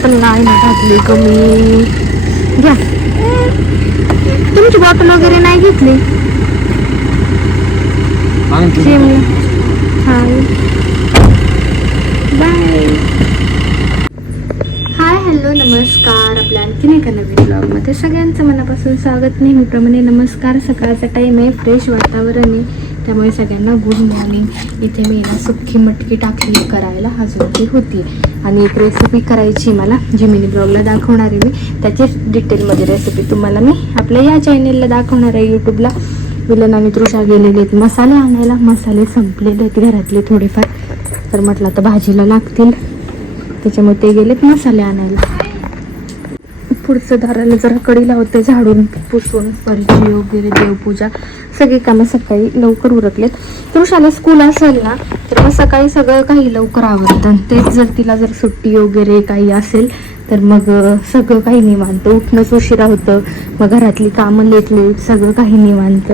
Bottle नाही ना घातली कमी घ्या. तुमची बॉटल वगैरे नाही घेतली? हाय बाय हाय हॅलो नमस्कार. आपल्या आणखीन एका नवीन ब्लॉगमध्ये सगळ्यांचं मनापासून स्वागत. नेहमीप्रमाणे नमस्कार. सकाळचा टाईम आहे फ्रेश वातावरण आहे. त्यामुळे सगळ्यांना गुड मॉर्निंग इथे मी ना सुक्की मटकी टाकली करायला अजून ती होती. आणि एक रेसिपी करायची मला जी मिनी ब्लॉगला दाखवणार आहे मी. त्याची डिटेलमध्ये रेसिपी तुम्हाला मी आपल्या या चॅनेलला दाखवणार आहे यूट्यूबला विलन आणि तृषा गेलेले आहेत मसाले आणायला. मसाले संपलेले आहेत घरातले थोडेफार. तर म्हटलं आता भाजीला लागतील. त्याच्यामुळे ते गेलेत मसाले आणायला. पुढचं दाराला जरा कडी लावते झाडून पुसून परिचय वगैरे देवपूजा सगळी कामं सकाळी लवकर उरकलेत. तृषाला स्कूल असेल ना तर मग सकाळी सगळं काही लवकर आवडतं तेच जर तिला जर सुट्टी वगैरे काही असेल तर मग सगळं काही निवांत. उठणंच उशिरा होतं मग घरातली कामं लेट लेट सगळं काही निवांत.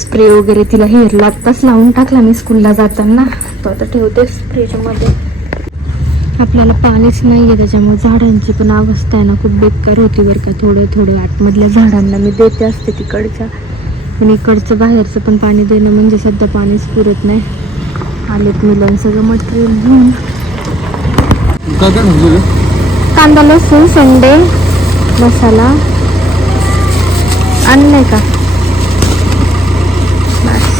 स्प्रे वगैरे तिला हेअरला आत्ताच लावून टाकला मी स्कूलला जाताना. तो आता ठेवते स्प्रेच्यामध्ये आपल्याला पाणीच नाही आहे त्याच्यामुळे झाडांची पण अवस्था आहे ना खूप बेकार होती बरं का. थोडं थोडं आतमधल्या झाडांना मी देते असते तिकडच्या. आणि इकडचं बाहेरचं पण पाणी देणं म्हणजे सध्या पाणीच पुरत नाही. आलेत मुलं सगळं मटेरियल घेऊन. कांदा लसूण संडे मसाला. आणलंय का? बस.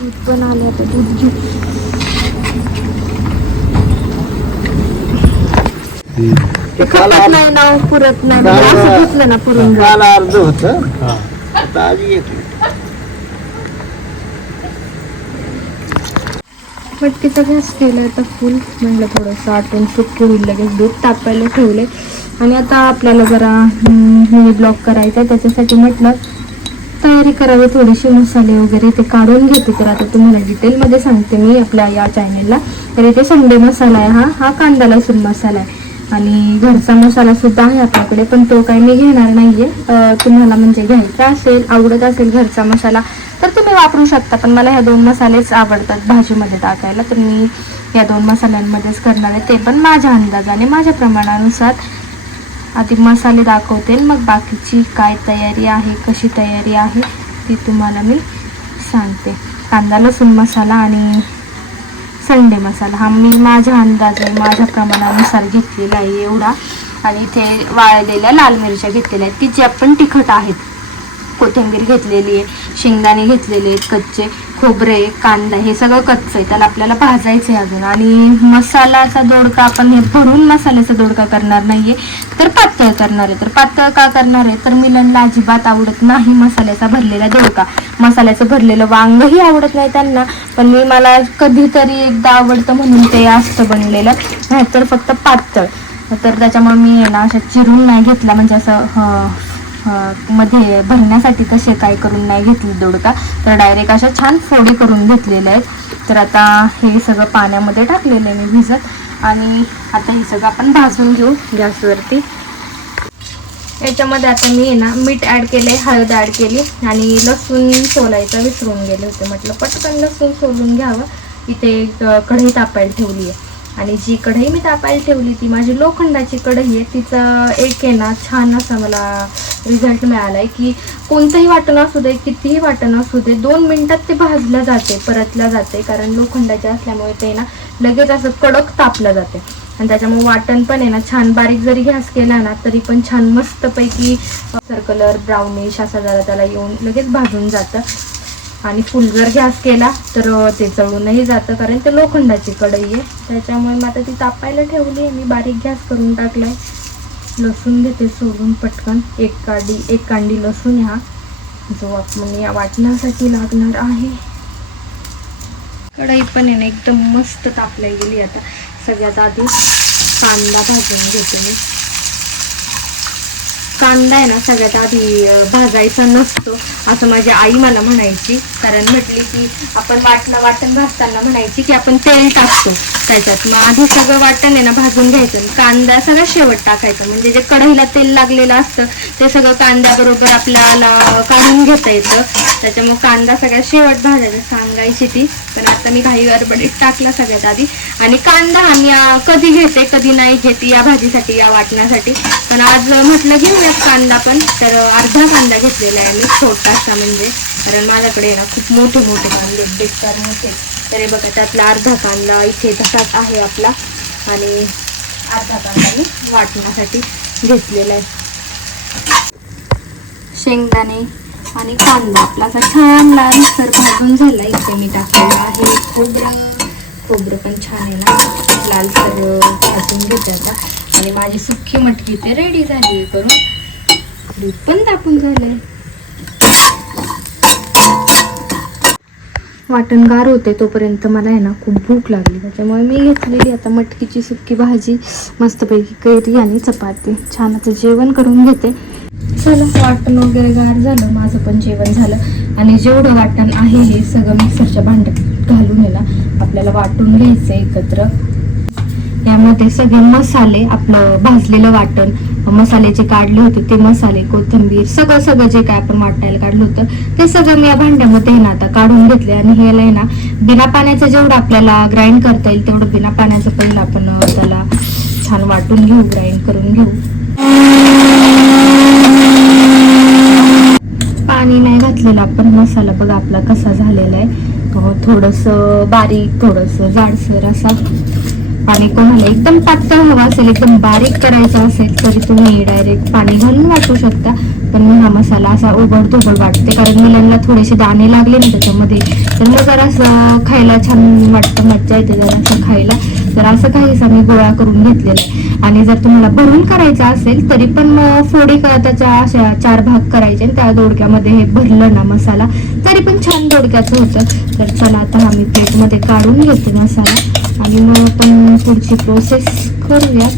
दूध पण आलं आता दूध घेऊ ते. खपत नाही ना पुरत नाही. असं घेतलं ना पुरून. जाईल. काल अर्ध होत. आता आज एक मटकीचा गॅस केला आता फुल म्हणलं थोडंसं आटून सुक्की होईल लगेच दूध तापायला ठेवले आणि आता आपल्याला जरा मिनी ब्लॉक करायचा आहे त्याच्यासाठी म्हटलं तयारी करावी थोडीशी मसाले वगैरे ते काढून घेते. तर आता तुम्हाला डिटेलमध्ये सांगते मी आपल्या या चॅनेलला तर इथे संडे मसाला आहे हा. हा कांदा लसूण मसाला आहे. आणि घरचा मसाला सुद्धा आहे आपल्याकडे पण तो काही मी घेणार नाहीये. तुम्हाला म्हणजे घ्यायचा असेल आवडत असेल घरचा मसाला तर तुम्ही वापरू शकता पण मला ह्या दोन मसालेच आवडतात भाजीमध्ये टाकायला तर मी या दोन मसाल्यांमध्येच करणार आहे ते. पण माझ्या अंदाजाने माझ्या प्रमाणानुसार आधी मसाले दाखवते मग बाकीची काय तयारी आहे कशी तयारी आहे ती तुम्हाला मी सांगते. कांदा लसूण मसाला आणि संडे मसाला. हा मी माझ्या अंदाजे माझ्या प्रमाणानुसार घेतलेला आहे एवढा. आणि इथे वाळलेल्या लाल मिरच्या घेतलेल्या आहेत. की जे आपण तिखट आहेत कोथिंबीर घेतलेली आहे शेंगदाणे घेतलेले आहेत कच्चे खोबरे कांदा हे सगळं कच्चं आहे. त्याला आपल्याला भाजायचं आहे अजून. आणि मसालाचा दोडका आपण हे भरून मसाल्याचा दोडका करणार नाही आहे तर पातळ करणार आहे. तर पातळ का करणार आहे? तर मिलनला अजिबात आवडत नाही मसाल्याचा भरलेला दोडका. मसाल्याचं भरलेलं वांगही आवडत नाही त्यांना पण मी मला कधीतरी एकदा आवडतं म्हणून ते असतं बनलेलं. नाहीतर फक्त पातळ. तर त्याच्यामुळे मी ना असं चिरून नाही घेतला. म्हणजे असं मध्ये भरण्यासाठी तसे काय करून नाही घेतली दोडका. तर डायरेक्ट अशा छान फोडी करून घेतलेल्या आहेत. तर आता हे सगळं पाण्यामध्ये टाकलेलं आहे मी भिजत. आणि आता हे सगळं आपण भाजून घेऊ गॅसवरती. याच्यामध्ये आता मी आहे ना मीठ ॲड केले हळद ॲड केली आणि लसूण सोलायचं विसरून गेले होते. म्हटलं पटकन लसूण सोलून घ्यावं. इथे एक कढई तापायला ठेवली आहे. आणि जी कढई मी तापायला ठेवली ती माझी लोखंडाची कढई आहे तिचं एक आहे ना छान असा मला रिझल्ट मिळाला आहे की कोणतंही वाटण असू दे कितीही वाटण असू दे दोन मिनटात ते भाजलं जाते परतलं जाते. कारण लोखंडाचे असल्यामुळे ते ना लगेच असं कडक तापलं जाते. आणि त्याच्यामुळे वाटण पण आहे ना छान बारीक जरी गॅस केला ना तरी पण छान मस्तपैकी सर्कलर ब्राउनिश असा जरा त्याला येऊन लगेच भाजून जातं. आणि फुल जर गॅस केला तर ते चळूनही जातं कारण ते लोखंडाची कढई आहे. त्याच्यामुळे मग आता ती तापायला ठेवली आहे. मी बारीक गॅस करून टाकलाय. लसूण घेते सोलून पटकन. एक काडी एक कांडी लसूण हा जो आपण या वाटण्यासाठी लागणार आहे. कढई पण आहे ना एकदम मस्त तापल्या गेली आता. सगळ्यात आधी कांदा भाजून घेते मी. कांदा आहे ना सगळ्यात आधी भाजायचा नसतो असं माझी आई मला म्हणायची. कारण म्हटली की आपण वाटणं वाटण भाजताना म्हणायची की आपण तेल टाकतो. त्याच्यात मग आधी सगळं वाटण आहे ना भाजून घ्यायचं. कांदा सगळं शेवट टाकायचं. म्हणजे जे कढईला तेल लागलेलं असतं ते सगळं कांद्याबरोबर आपल्याला काढून घेता येतं. त्याच्यामुळे कांदा सगळ्यात शेवट भाजायचं. सांगायची ती. पण आता मी काही गडबडीत टाकला सगळ्यात आधी. आणि कांदा आम्ही कधी घेते कधी नाही घेते या भाजीसाठी या वाटण्यासाठी पण आज म्हटलं घेऊयात कांदा पण. तर अर्धा कांदा घेतलेला आहे मी छोटासा म्हणजे. कारण माझ्याकडे आहे ना खूप मोठे मोठे कांदे बेकार मोठे. तरी बघा त्यातला अर्धा कांदा इथे तसाच आहे आपला. आणि अर्धा कांदा मी वाटण्यासाठी घेतलेला आहे. शेंगदाणे आणि कांदा. आपला असा छान लालसर भाजून झाला इथे मी टाकलेला आहे. खोबरं. खोबरं पण छान आहे ना. लालसर भाजून घेते आता. आणि माझी सुक्की मटकी ते रेडी झाली करून. दूध पण दाखवून झालं आहे वाटणगार होते तोपर्यंत मला आहे ना खूप भूक लागली. त्याच्यामुळे मी घेतलेली आता मटकीची सुकी भाजी मस्तपैकी कैरी आणि चपाती. छान आता जेवण करून घेते. चला वाटण वगैरे गार झालं. माझं पण जेवण झालं. आणि जेवढं वाटण आहे हे सगळं मिक्सरच्या भांड्यात घालून आहे ना आपल्याला वाटून घ्यायचं एकत्र. यामध्ये सगळे मसाले आपलं भाजलेलं वाटण मसाले जे काढले होते ते मसाले कोथिंबीर सगळं सगळं जे काय आपण वाटायला काढलं होतं ते सगळं मी या भांड्यामध्ये आहे ना आता काढून घेतले आणि ह्याला आहे ना बिना पाण्याचं जेवढं आपल्याला ग्राइंड करता येईल तेवढं बिना पाण्याचं पहिलं आपण त्याला छान वाटून घेऊ ग्राइंड करून घेऊ. पाणी नाही घातलेलं आपण मसाला बघा आपला कसा झालेला आहे. थोडंसं बारीक थोडंसं जाडसर असा. पाणी कोणाला एकदम पातळ हवा असेल एकदम बारीक करायचं असेल तरी तुम्ही डायरेक्ट पाणी घालून वाटू शकता. पण मी हा मसाला असा ओबड धोबड वाटते कारण मुलांना थोडेसे दाणे लागले ना त्याच्यामध्ये. तर मग जरासं खायला छान वाटतं मज्जा येते जरासं खायला. तर असं काहीच आम्ही गोळा करून घेतलेला आहे. आणि जर तुम्हाला भरून करायचं असेल तरी पण मग फोडी त्याच्या अशा चार भाग करायचे आणि त्या दोडक्यामध्ये हे भरलं ना मसाला तरी पण छान दोडक्याचं होतं. तर चला आता हा मी प्लेटमध्ये काढून घेते मसाला. आणि मग आपण पुढची प्रोसेस करूया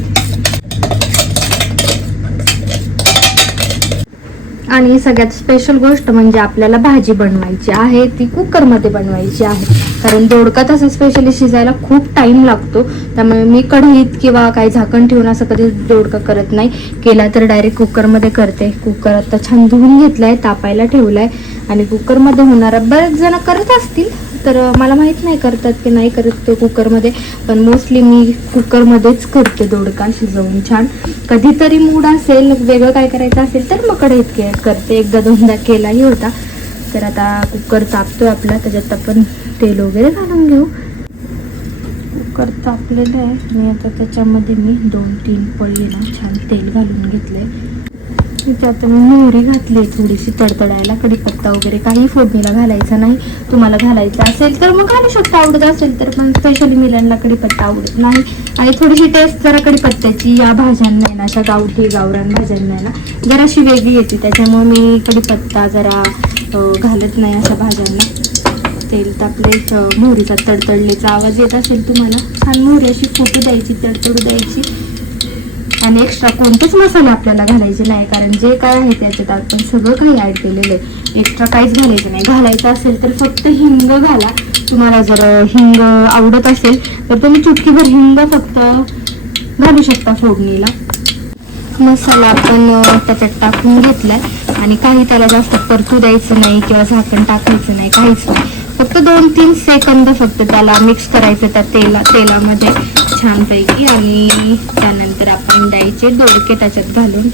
आणि सगळ्यात स्पेशल गोष्ट म्हणजे आपल्याला भाजी बनवायची आहे. ती कुकरमध्ये बनवायची आहे. कारण दोडका तसा स्पेशली शिजायला खूप टाइम लागतो. त्यामुळे मी कढईत किंवा काही झाकण ठेवून असं कधी दोडका करत नाही. केला तर डायरेक्ट कुकरमध्ये करते. कुकर आता छान धुवून घेतलाय तापायला ठेवलाय. आणि कुकरमध्ये होणारा बरेच जण करत असतील. तर मला माहीत नाही करतात की नाही करत ते कुकरमध्ये पण मोस्टली मी कुकरमध्येच करते दोडका शिजवून छान. कधीतरी मूड असेल वेगळं काय करायचं असेल तर मग कढईत करते. एकदा दोनदा केलाही होता. तर आता कुकर तापतोय आपला त्याच्यात आपण तेल वगैरे घालून घेऊ. कुकर तापलेलं आहे. आणि आता त्याच्यामध्ये मी दोन तीन पळी ना छान तेल घालून घेतले त्यात मी मोहरी घातली थोडीशी तडतडायला कडीपत्ता वगैरे काही फोडणीला घालायचा नाही. तुम्हाला घालायचा असेल तर मग घालू शकता आवडत असेल तर पण स्पेशली मिलांना कडीपत्ता आवडत नाही. आणि थोडीशी टेस्ट जरा कडीपत्त्याची या भाज्यांना आहे ना अशा गावठी गावरान भाज्यांना आहे ना जराशी वेगळी येते. त्याच्यामुळे मी कढीपत्ता जरा घालत नाही अशा भाज्यांना. तेल तापले मोहरीचा तडतडलेचा आवाज येत असेल तुम्हाला. छान मोहरी अशी फोटो द्यायची तडतडू द्यायची. आणि एक्स्ट्रा कोणतेच मसाले आपल्याला घालायचे नाही. कारण जे काय आहे त्याच्यात आपण सगळं काही ऍड केलेलं आहे. एक्स्ट्रा काहीच घालायचं नाही. घालायचं असेल तर फक्त हिंग घाला. तुम्हाला जर हिंग आवडत असेल तर तुम्ही चुटकीभर हिंग फक्त घालू शकता फोडणीला. मसाला आपण त्याच्यात टाकून घेतलाय. आणि काही त्याला जास्त परतू द्यायचं नाही किंवा झाकण टाकायचं नाही काहीच नाही. फक्त दोन तीन सेकंद फक्त त्याला मिक्स करायचं त्या तेला तेलामध्ये. छानपैकी आणि त्यानंतर आपण डाईचे दोडके त्याच्यात घालून.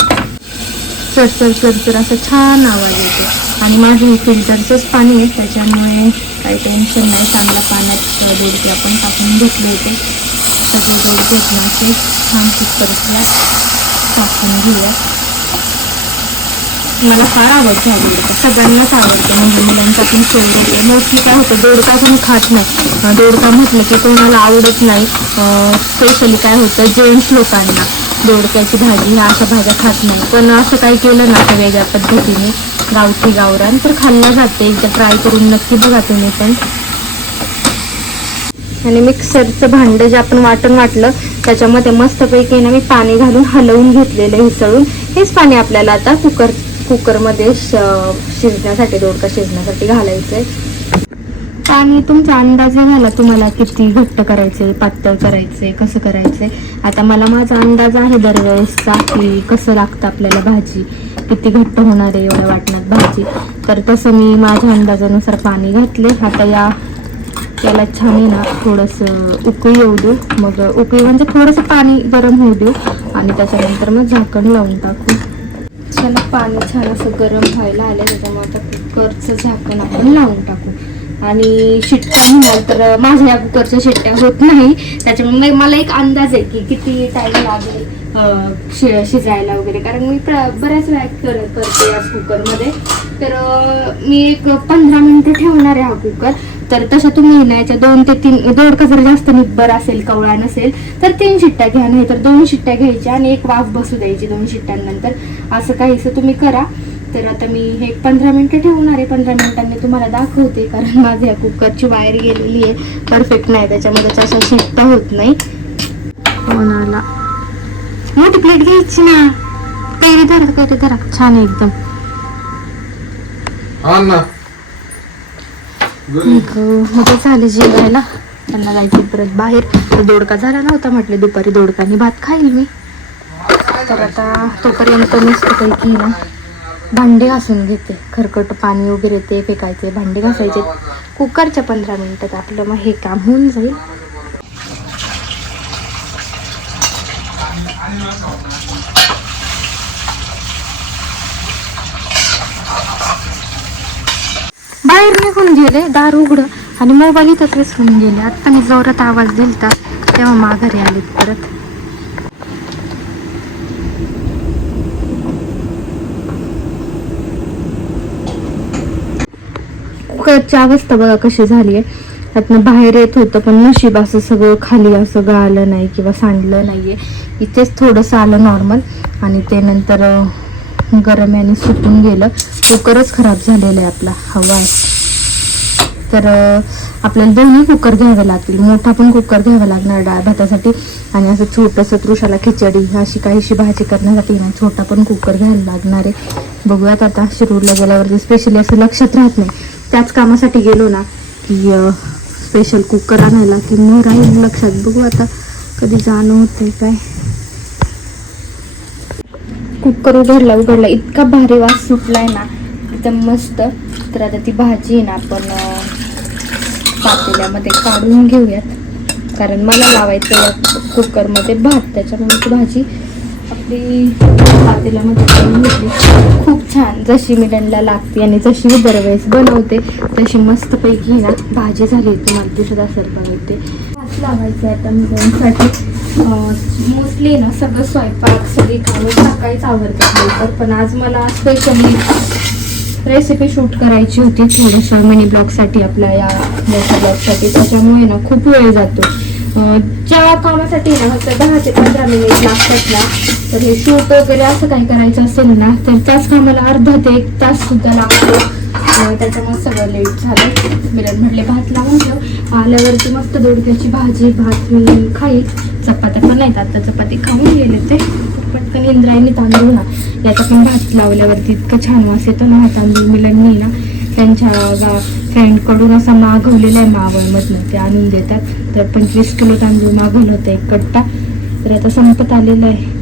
चरचर चरचर असं छान आवाज येतो. आणि माझं हे फिल्टरचंच पाणी आहे त्याच्यामुळे काही टेन्शन नाही. चांगल्या पाण्यात दोडके आपण टाकून घेतले होते. सगळे दोडके छान कुकरला टाकून घेऊया. मला फार आवडते आवडतं सगळ्यांनाच आवडते म्हणजे मुलांचा पण फेवरेट आहे मोस्टली काय होतं दोडका पण खात नाही. दोडका म्हटलं की कोणाला आवडत नाही. स्पेशली काय होतं जेंट्स लोकांना. दोडक्याची भाजी ह्या अशा भाज्या खात नाही. पण असं काही केलं ना तर वेगळ्या पद्धतीने गावठी गावरान तर खाल्ला जाते. एकदा ट्राय करून नक्की बघा तुम्ही पण. आणि मिक्सरचं भांडं जे आपण वाटण वाटलं त्याच्यामध्ये मस्तपैकी ना मी पाणी घालून हलवून घेतलेलं हिसळून हेच पाणी आपल्याला आता कुकर कुकरमध्ये श- शिजण्यासाठी दोडका शिजण्यासाठी घालायचंय. पाणी तुमचा अंदाज झाला तुम्हाला किती घट्ट करायचे पातळ करायचे कसं करायचे आता मला माझा अंदाज आहे दरवेळेसचा की कसं लागतं आपल्याला भाजी किती घट्ट होणार आहे एवढ्या वाटण्यात भाजी. तर तसं मी माझ्या अंदाजानुसार पाणी घातले आता या याला छान आहे ना थोडंसं उकळी येऊ देऊ. मग उकळी म्हणजे थोडंसं पाणी गरम होऊ देऊ. आणि त्याच्यानंतर मग झाकण लावून टाकू. मिक्सरला पाणी छान असं गरम व्हायला आलं त्याच्यामुळे आता कुकरचं झाकण आपण लावून टाकू. आणि शिट्ट्या म्हणाल तर माझ्या या कुकरच्या शिट्ट्या होत नाही. त्याच्यामुळे मला एक अंदाज आहे की किती टाईम लागेल शि शिजायला वगैरे. कारण मी प्र- बऱ्याच वेळा कर करते या कुकरमध्ये. तर मी एक पंधरा मिनिटं ठेवणार आहे हा कुकर. तर तशा तुम्ही ना याच्या दोन ते तीन दोडका जर जास्त निब्बर असेल कवळा नसेल तर तीन शिट्ट्या घ्या नाही तर दोन शिट्ट्या घ्यायच्या आणि एक वाफ बसू द्यायची दोन शिट्ट्यांनंतर. असं काहीसं तुम्ही करा. तर आता मी हे पंधरा मिनिटं ठेवणार आहे. पंधरा मिनिटांनी तुम्हाला दाखवते कारण माझ्या कुकरची वायर गेलेली आहे. परफेक्ट नाही त्याच्यामध्ये त्याच्या अशा शिट्ट्या होत नाही. कोणाला? मोठी प्लेट घ्यायची ना. कैरी धरा कैरी धरा. छान आहे एकदम. हा ना. मग मध्ये झाले जेवायला. त्यांना जायचे परत बाहेर. तर दोडका झाला नव्हता म्हटलं दुपारी दोडकानी भात खाईल मी. तर आता तोपर्यंत मस्तपैकी ना भांडे घासून घेते. खरकट पाणी वगैरे ते फेकायचे भांडे घासायचे. कुकरच्या पंधरा मिनिटात आपलं मग हे काम होऊन जाईल बाहेर निघून गेले दार उघड आणि मोबाईल इथंच विसरून गेले. आता मी जोरात आवाज दिलता तेव्हा माघारी आले परत. कुकरची अवस्था बघा कशी झाली आहे. त्यातनं बाहेर येत होतं पण नशीब असं सगळं खाली असं गळालं नाही किंवा सांडलं नाहीये. इथेच थोडंसं आलं नॉर्मल आणि ते नंतर गरम्याने गरम याने सुटून गेलं. कुकरच खराब झालेलं आहे आपला हवा आहे. तर आपल्याला दोन्ही कुकर घ्यावे लागतील. मोठा पण कुकर घ्यावा लागणार डाळ भातासाठी. आणि असं छोटंसं तृषाला खिचडी अशी काहीशी भाजी करण्यासाठी ना छोटा पण कुकर घ्यायला लागणार आहे. बघूयात आता शिरूरला गेल्यावरती स्पेशली असं लक्षात राहत नाही. त्याच कामासाठी गेलो ना की स्पेशल कुकर आणायला की न राहील लक्षात. बघू आता कधी जाणं होतंय काय. कुकर उघडला उघडला. इतका भारी वास सुटलाय ना एकदम मस्त. तर आता ती भाजी आहे ना आपण पातेल्यामध्ये काढून घेऊयात. कारण मला लावायचं कुकरमध्ये भात त्याच्यामुळे ती भाजी आपली पातेल्यामध्ये काढून घेतली. खूप छान. जशी मी लागते आणि जशी मी दरवेळेस बनवते तशी मस्तपैकी आहे ना भाजी झाली तुम्हाला दिसत असेल बनवते. भात लावायचं आहे आता मी मोस्टली ना सगळं स्वयंपाक सगळी कामं सकाळीच आवडतात लवकर. पण आज मला स्पेशली रेसिपी शूट करायची होती थोडंसं मिनी ब्लॉगसाठी आपल्या या मोठ्या ब्लॉगसाठी त्याच्यामुळे ना खूप वेळ जातो. ज्या कामासाठी ना फक्त दहा ते पंधरा मिनिट लागतात ना तर हे शूट वगैरे असं काही करायचं असेल ना तर त्याच कामाला अर्धा ते एक तास सुद्धा लागतो. त्याच्यामुळे सगळं लेट झालं. मिलन म्हटले भात लावून ठेव. आल्यावरती मस्त दोडक्याची भाजी भात खाईल चपात्या पण नाहीत आता चपाती खाऊन गेले ते. पटकन इंद्रायणी तांदूळ ना. याचा पण भात लावल्यावरती इतकं छान वास येतो ना हा तांदूळ मिलांनी ना त्यांच्या गा फ्रेंडकडून असा मागवलेला आहे मावळमधनं ते आणून देतात. तर पंचवीस किलो तांदूळ मागवलं होतं एक कट्टा. तर आता संपत आलेलं आहे.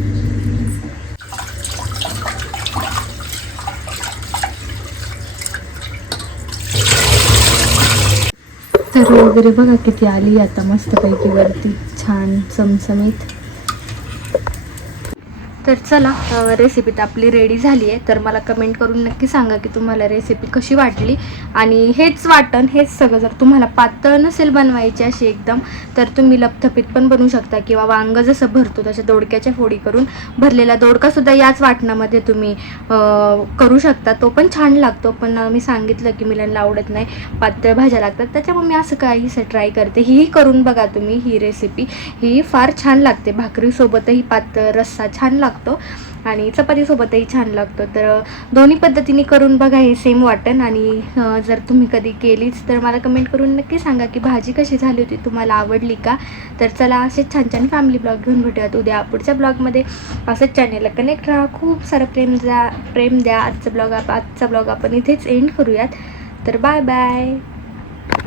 तर वगैरे बघा किती आली आता मस्तपैकी वरती छान चमचमीत तर चला रेसिपी तर आपली रेडी झाली आहे. तर मला कमेंट करून नक्की सांगा की तुम्हाला रेसिपी कशी वाटली. आणि हेच वाटण हेच सगळं जर तुम्हाला पातळ नसेल बनवायची अशी एकदम तर तुम्ही लपथपीत पण बनवू शकता किंवा वांग जसं भरतो तशा दोडक्याच्या फोडी करून भरलेला दोडकासुद्धा याच वाटणामध्ये तुम्ही करू शकता. तो पण छान लागतो पण मी सांगितलं की मिलांना आवडत नाही पातळ भाज्या लागतात. त्याच्यामुळे मी असं काहीसं ट्राय करते. ही करून बघा तुम्ही ही रेसिपी ही फार छान लागते. भाकरीसोबतही पातळ रस्सा छान लागतो. आणि चपातीसोबतही छान लागतो. तर दोन्ही पद्धतीने करून बघा हे सेम वाटण. आणि जर तुम्ही कधी केलीच तर मला कमेंट करून नक्की सांगा की भाजी कशी झाली होती तुम्हाला आवडली का? तर चला असेच छान छान फॅमिली ब्लॉग घेऊन भेटूयात उद्या पुढच्या ब्लॉगमध्ये असंच चॅनेलला कनेक्ट राहा. खूप सारं प्रेम द्या प्रेम द्या. आजचा ब्लॉग आप आजचा ब्लॉग आपण इथेच एंड करूयात. तर बाय बाय